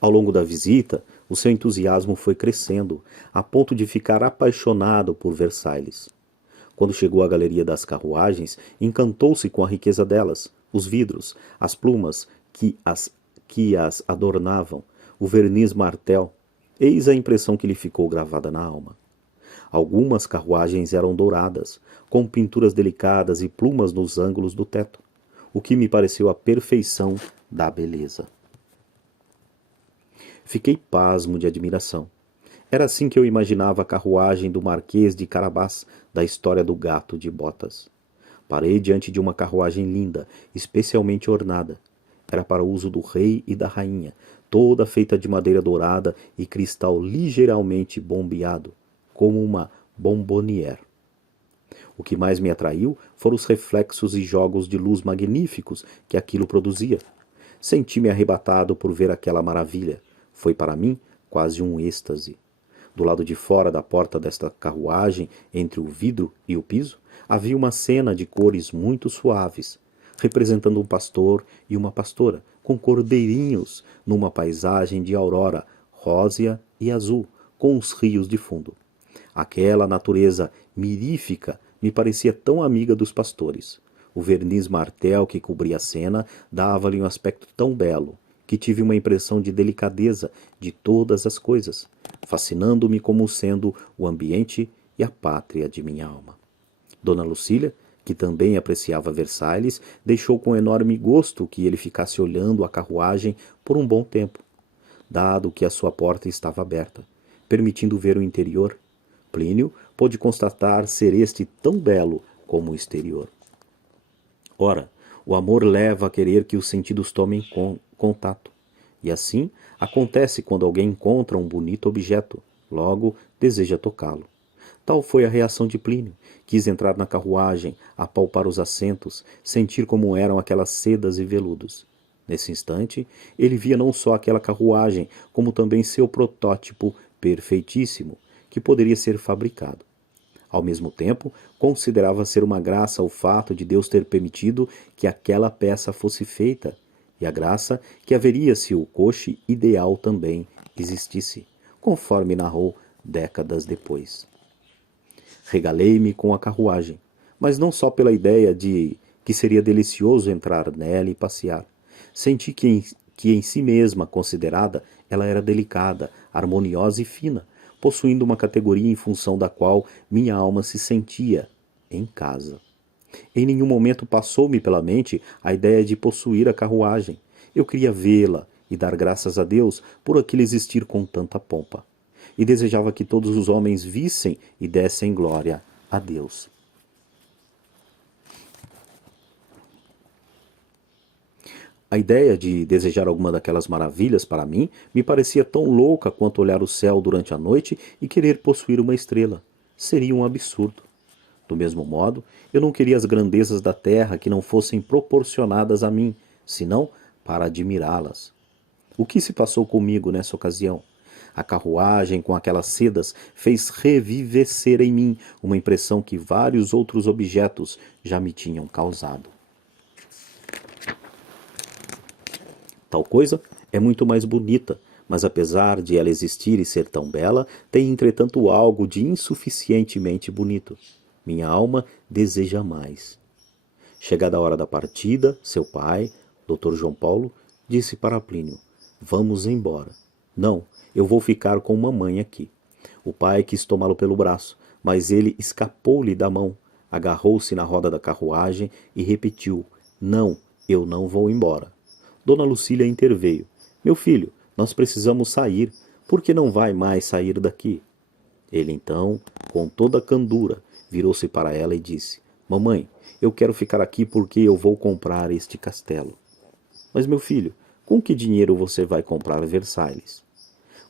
Ao longo da visita, o seu entusiasmo foi crescendo, a ponto de ficar apaixonado por Versailles. Quando chegou à galeria das carruagens, encantou-se com a riqueza delas, os vidros, as plumas que as adornavam, o verniz martel. Eis a impressão que lhe ficou gravada na alma. Algumas carruagens eram douradas, com pinturas delicadas e plumas nos ângulos do teto, o que me pareceu a perfeição da beleza. Fiquei pasmo de admiração. Era assim que eu imaginava a carruagem do Marquês de Carabás, da história do gato de botas. Parei diante de uma carruagem linda, especialmente ornada. Era para o uso do rei e da rainha, toda feita de madeira dourada e cristal ligeiramente bombeado, como uma bombonière. O que mais me atraiu foram os reflexos e jogos de luz magníficos que aquilo produzia. Senti-me arrebatado por ver aquela maravilha. Foi para mim quase um êxtase. Do lado de fora da porta desta carruagem, entre o vidro e o piso, havia uma cena de cores muito suaves, representando um pastor e uma pastora, com cordeirinhos, numa paisagem de aurora rósea e azul, com os rios de fundo. Aquela natureza mirífica me parecia tão amiga dos pastores. O verniz martel que cobria a cena dava-lhe um aspecto tão belo, que tive uma impressão de delicadeza de todas as coisas, fascinando-me como sendo o ambiente e a pátria de minha alma. Dona Lucília, que também apreciava Versailles, deixou com enorme gosto que ele ficasse olhando a carruagem por um bom tempo, dado que a sua porta estava aberta, permitindo ver o interior. Plínio pôde constatar ser este tão belo como o exterior. Ora, o amor leva a querer que os sentidos tomem contato. E assim acontece quando alguém encontra um bonito objeto, logo deseja tocá-lo. Tal foi a reação de Plínio. Quis entrar na carruagem, apalpar os assentos, sentir como eram aquelas sedas e veludos. Nesse instante, ele via não só aquela carruagem, como também seu protótipo perfeitíssimo, que poderia ser fabricado. Ao mesmo tempo, considerava ser uma graça o fato de Deus ter permitido que aquela peça fosse feita, e a graça que haveria se o coche ideal também existisse, conforme narrou décadas depois. Regalei-me com a carruagem, mas não só pela ideia de que seria delicioso entrar nela e passear. Senti que em si mesma considerada, ela era delicada, harmoniosa e fina, possuindo uma categoria em função da qual minha alma se sentia em casa. Em nenhum momento passou-me pela mente a ideia de possuir a carruagem. Eu queria vê-la e dar graças a Deus por aquele existir com tanta pompa. E desejava que todos os homens vissem e dessem glória a Deus. A ideia de desejar alguma daquelas maravilhas para mim me parecia tão louca quanto olhar o céu durante a noite e querer possuir uma estrela. Seria um absurdo. Do mesmo modo, eu não queria as grandezas da terra que não fossem proporcionadas a mim, senão para admirá-las. O que se passou comigo nessa ocasião? A carruagem com aquelas sedas fez revivecer em mim uma impressão que vários outros objetos já me tinham causado. Tal coisa é muito mais bonita, mas apesar de ela existir e ser tão bela, tem entretanto algo de insuficientemente bonito. Minha alma deseja mais. Chegada a hora da partida, seu pai, Dr. João Paulo, disse para Plínio: "Vamos embora." "Não, eu vou ficar com mamãe aqui." O pai quis tomá-lo pelo braço, mas ele escapou-lhe da mão, agarrou-se na roda da carruagem e repetiu: "Não, eu não vou embora." Dona Lucília interveio: "Meu filho, nós precisamos sair. Por que não vai mais sair daqui?" Ele então, com toda a candura, virou-se para ela e disse: "Mamãe, eu quero ficar aqui porque eu vou comprar este castelo." "Mas, meu filho, com que dinheiro você vai comprar Versailles?"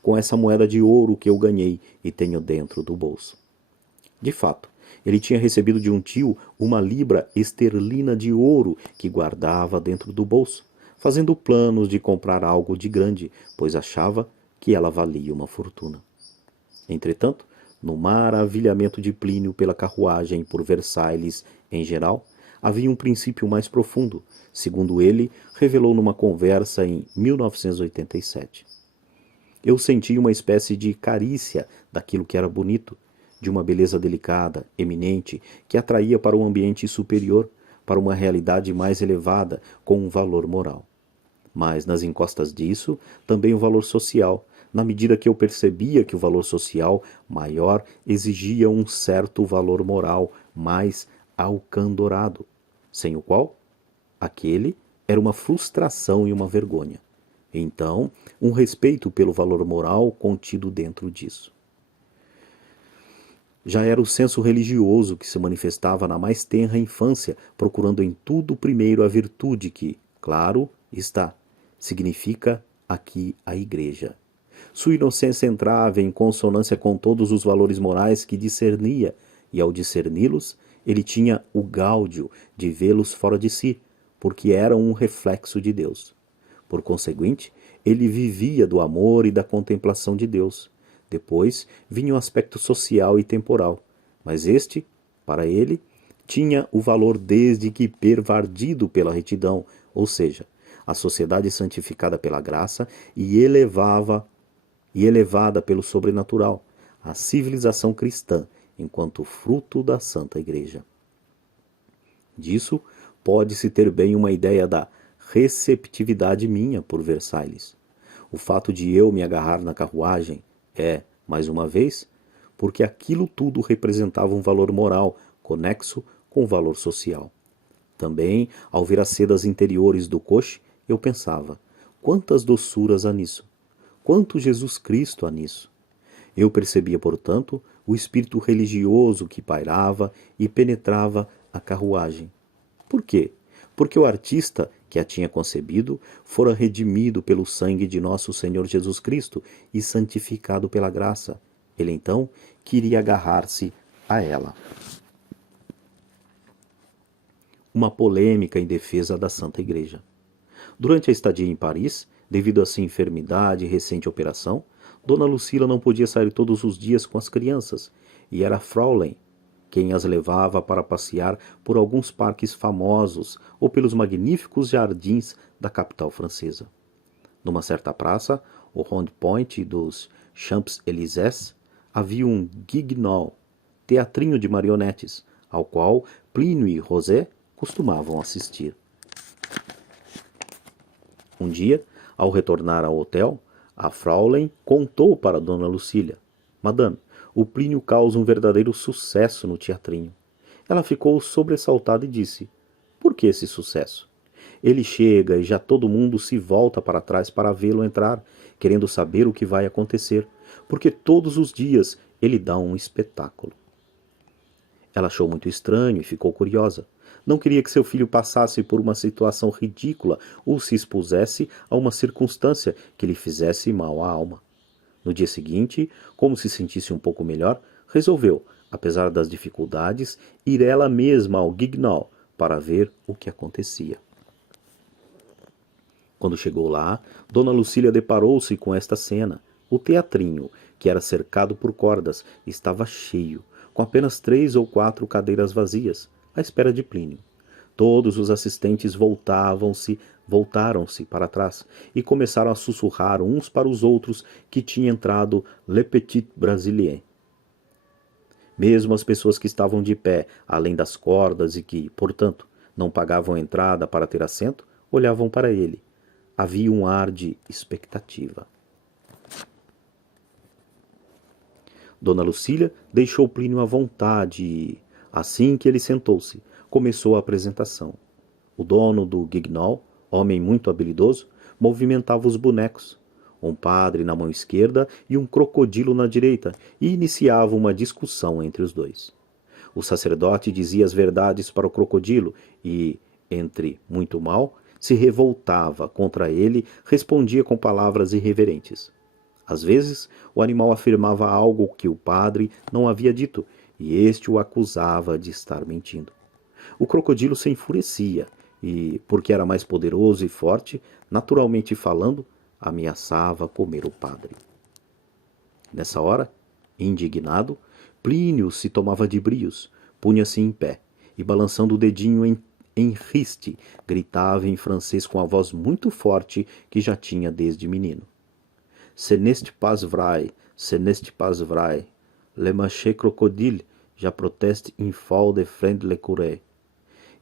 "Com essa moeda de ouro que eu ganhei e tenho dentro do bolso." De fato, ele tinha recebido de um tio uma libra esterlina de ouro que guardava dentro do bolso, fazendo planos de comprar algo de grande, pois achava que ela valia uma fortuna. Entretanto, no maravilhamento de Plínio pela carruagem e por Versailles em geral, havia um princípio mais profundo, segundo ele revelou numa conversa em 1987. Eu senti uma espécie de carícia daquilo que era bonito, de uma beleza delicada, eminente, que atraía para um ambiente superior, para uma realidade mais elevada, com um valor moral. Mas nas encostas disso, também o valor social, na medida que eu percebia que o valor social maior exigia um certo valor moral mais alcandorado, sem o qual aquele era uma frustração e uma vergonha. Então, um respeito pelo valor moral contido dentro disso. Já era o senso religioso que se manifestava na mais tenra infância, procurando em tudo primeiro a virtude que, claro, significa aqui a Igreja. Sua inocência entrava em consonância com todos os valores morais que discernia, e ao discerni-los, ele tinha o gáudio de vê-los fora de si, porque eram um reflexo de Deus. Por conseguinte, ele vivia do amor e da contemplação de Deus. Depois vinha o aspecto social e temporal, mas este, para ele, tinha o valor desde que pervardido pela retidão, ou seja, a sociedade santificada pela graça e elevada pelo sobrenatural, a civilização cristã, enquanto fruto da Santa Igreja. Disso pode-se ter bem uma ideia da receptividade minha por Versailles. O fato de eu me agarrar na carruagem é, mais uma vez, porque aquilo tudo representava um valor moral conexo com o valor social. Também, ao ver as sedas interiores do coche, eu pensava, quantas doçuras há nisso, quanto Jesus Cristo há nisso. Eu percebia, portanto, o espírito religioso que pairava e penetrava a carruagem. Por quê? Porque o artista que a tinha concebido fora redimido pelo sangue de nosso Senhor Jesus Cristo e santificado pela graça. Ele então queria agarrar-se a ela. Uma polêmica em defesa da Santa Igreja. Durante a estadia em Paris, devido a sua enfermidade e recente operação, Dona Lucila não podia sair todos os dias com as crianças, e era Fraulein quem as levava para passear por alguns parques famosos ou pelos magníficos jardins da capital francesa. Numa certa praça, o Rond Point dos Champs-Élysées, havia um guignol, teatrinho de marionetes, ao qual Plínio e Rosé costumavam assistir. Um dia, ao retornar ao hotel, a Fraulein contou para Dona Lucília: Madame, o Plínio causa um verdadeiro sucesso no teatrinho. Ela ficou sobressaltada e disse: Por que esse sucesso? Ele chega e já todo mundo se volta para trás para vê-lo entrar, querendo saber o que vai acontecer, porque todos os dias ele dá um espetáculo. Ela achou muito estranho e ficou curiosa. Não queria que seu filho passasse por uma situação ridícula ou se expusesse a uma circunstância que lhe fizesse mal à alma. No dia seguinte, como se sentisse um pouco melhor, resolveu, apesar das dificuldades, ir ela mesma ao Guignol para ver o que acontecia. Quando chegou lá, Dona Lucília deparou-se com esta cena. O teatrinho, que era cercado por cordas, estava cheio, com apenas 3 ou 4 cadeiras vazias, à espera de Plínio. Todos os assistentes voltaram-se para trás e começaram a sussurrar uns para os outros que tinha entrado Le Petit Brésilien. Mesmo as pessoas que estavam de pé, além das cordas e que, portanto, não pagavam entrada para ter assento, olhavam para ele. Havia um ar de expectativa. Dona Lucília deixou Plínio à vontade e, assim que ele sentou-se, começou a apresentação. O dono do Guignol, homem muito habilidoso, movimentava os bonecos, um padre na mão esquerda e um crocodilo na direita, e iniciava uma discussão entre os dois. O sacerdote dizia as verdades para o crocodilo e, entre muito mal, se revoltava contra ele, respondia com palavras irreverentes. Às vezes, o animal afirmava algo que o padre não havia dito, e este o acusava de estar mentindo. O crocodilo se enfurecia e, porque era mais poderoso e forte, naturalmente falando, ameaçava comer o padre. Nessa hora, indignado, Plínio se tomava de brios, punha-se em pé e, balançando o dedinho em riste, gritava em francês com a voz muito forte que já tinha desde menino. Ce n'est pas vrai, ce n'est pas vrai. Le marché crocodile, já proteste in fall de frente le curé.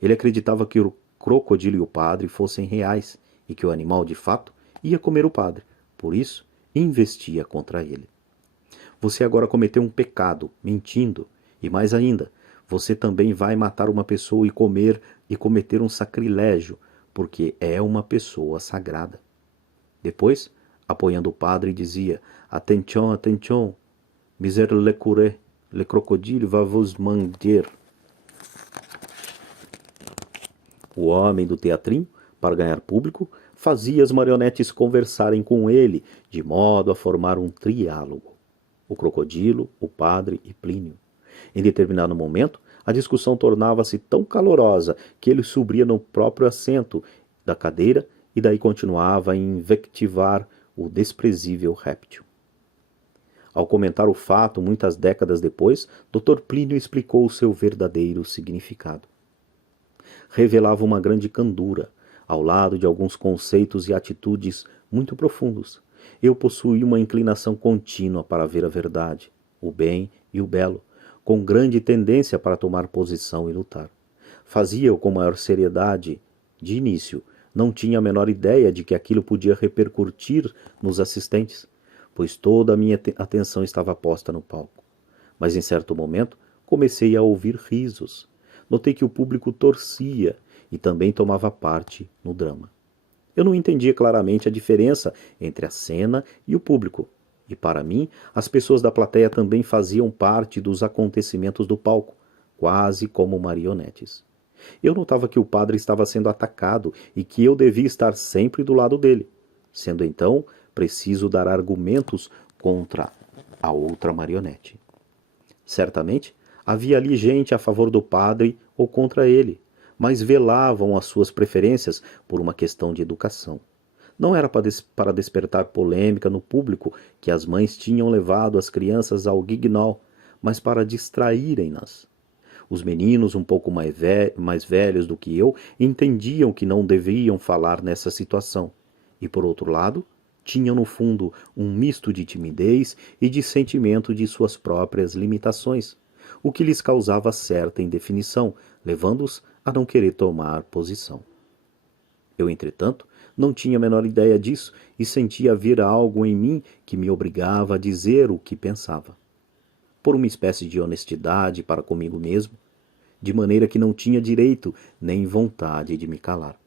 Ele acreditava que o crocodilo e o padre fossem reais e que o animal, de fato, ia comer o padre. Por isso, investia contra ele. Você agora cometeu um pecado, mentindo, e mais ainda, você também vai matar uma pessoa e cometer um sacrilégio, porque é uma pessoa sagrada. Depois, apoiando o padre, dizia: Attention, attention, misère le curé, le crocodile va vous manger. O homem do teatrinho, para ganhar público, fazia as marionetes conversarem com ele, de modo a formar um triálogo. O crocodilo, o padre e Plínio. Em determinado momento, a discussão tornava-se tão calorosa que ele subia no próprio assento da cadeira e daí continuava a invectivar o desprezível réptil. Ao comentar o fato muitas décadas depois, Dr. Plínio explicou o seu verdadeiro significado. Revelava uma grande candura, ao lado de alguns conceitos e atitudes muito profundos. Eu possuía uma inclinação contínua para ver a verdade, o bem e o belo, com grande tendência para tomar posição e lutar. Fazia-o com maior seriedade. De início, não tinha a menor ideia de que aquilo podia repercutir nos assistentes, pois toda a minha atenção estava posta no palco. Mas em certo momento, comecei a ouvir risos. Notei que o público torcia e também tomava parte no drama. Eu não entendia claramente a diferença entre a cena e o público, e para mim, as pessoas da plateia também faziam parte dos acontecimentos do palco, quase como marionetes. Eu notava que o padre estava sendo atacado e que eu devia estar sempre do lado dele, sendo então preciso dar argumentos contra a outra marionete. Certamente, havia ali gente a favor do padre ou contra ele, mas velavam as suas preferências por uma questão de educação. Não era para despertar polêmica no público que as mães tinham levado as crianças ao guignol, mas para distraírem-nas. Os meninos, um pouco mais velhos do que eu, entendiam que não deviam falar nessa situação. E, por outro lado, tinham no fundo um misto de timidez e de sentimento de suas próprias limitações, o que lhes causava certa indefinição, levando-os a não querer tomar posição. Eu, entretanto, não tinha a menor ideia disso e sentia haver algo em mim que me obrigava a dizer o que pensava. Por uma espécie de honestidade para comigo mesmo, de maneira que não tinha direito nem vontade de me calar.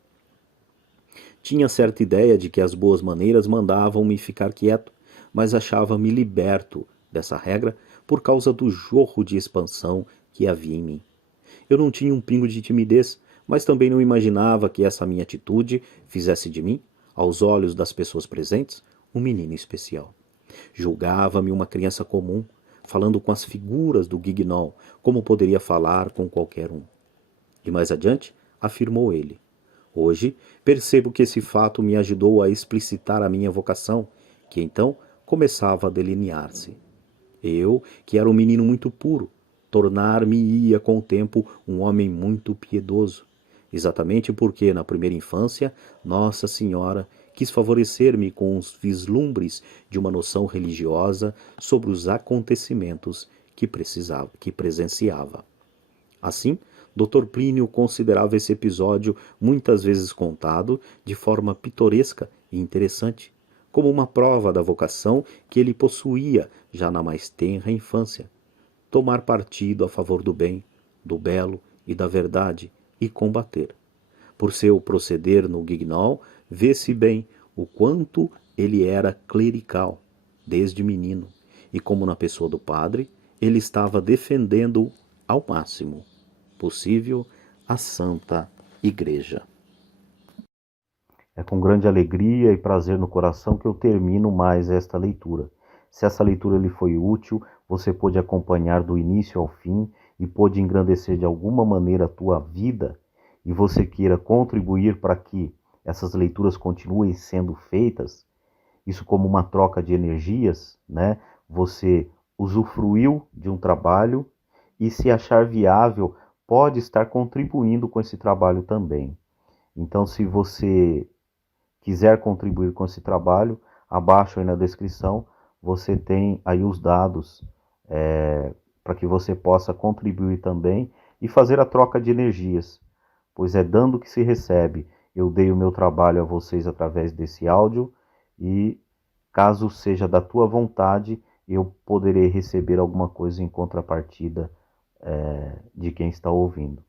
Tinha certa ideia de que as boas maneiras mandavam-me ficar quieto, mas achava-me liberto dessa regra por causa do jorro de expansão que havia em mim. Eu não tinha um pingo de timidez, mas também não imaginava que essa minha atitude fizesse de mim, aos olhos das pessoas presentes, um menino especial. Julgava-me uma criança comum, falando com as figuras do guignol, como poderia falar com qualquer um. E mais adiante, afirmou ele: hoje, percebo que esse fato me ajudou a explicitar a minha vocação, que então começava a delinear-se. Eu, que era um menino muito puro, tornar-me-ia com o tempo um homem muito piedoso, exatamente porque, na primeira infância, Nossa Senhora quis favorecer-me com os vislumbres de uma noção religiosa sobre os acontecimentos que presenciava. Assim, Dr. Plínio considerava esse episódio muitas vezes contado de forma pitoresca e interessante, como uma prova da vocação que ele possuía já na mais tenra infância: tomar partido a favor do bem, do belo e da verdade e combater. Por seu proceder no guignol, vê-se bem o quanto ele era clerical, desde menino, e como na pessoa do padre, ele estava defendendo ao máximo possível a Santa Igreja. É com grande alegria e prazer no coração que eu termino mais esta leitura. Se essa leitura lhe foi útil, você pôde acompanhar do início ao fim e pôde engrandecer de alguma maneira a tua vida, e você queira contribuir para que essas leituras continuem sendo feitas, isso como uma troca de energias, né? Você usufruiu de um trabalho e, se achar viável, pode estar contribuindo com esse trabalho também. Então, se você quiser contribuir com esse trabalho, abaixo aí na descrição você tem aí os dados para que você possa contribuir também e fazer a troca de energias, pois é dando que se recebe. Eu dei o meu trabalho a vocês através desse áudio e, caso seja da tua vontade, eu poderei receber alguma coisa em contrapartida de quem está ouvindo.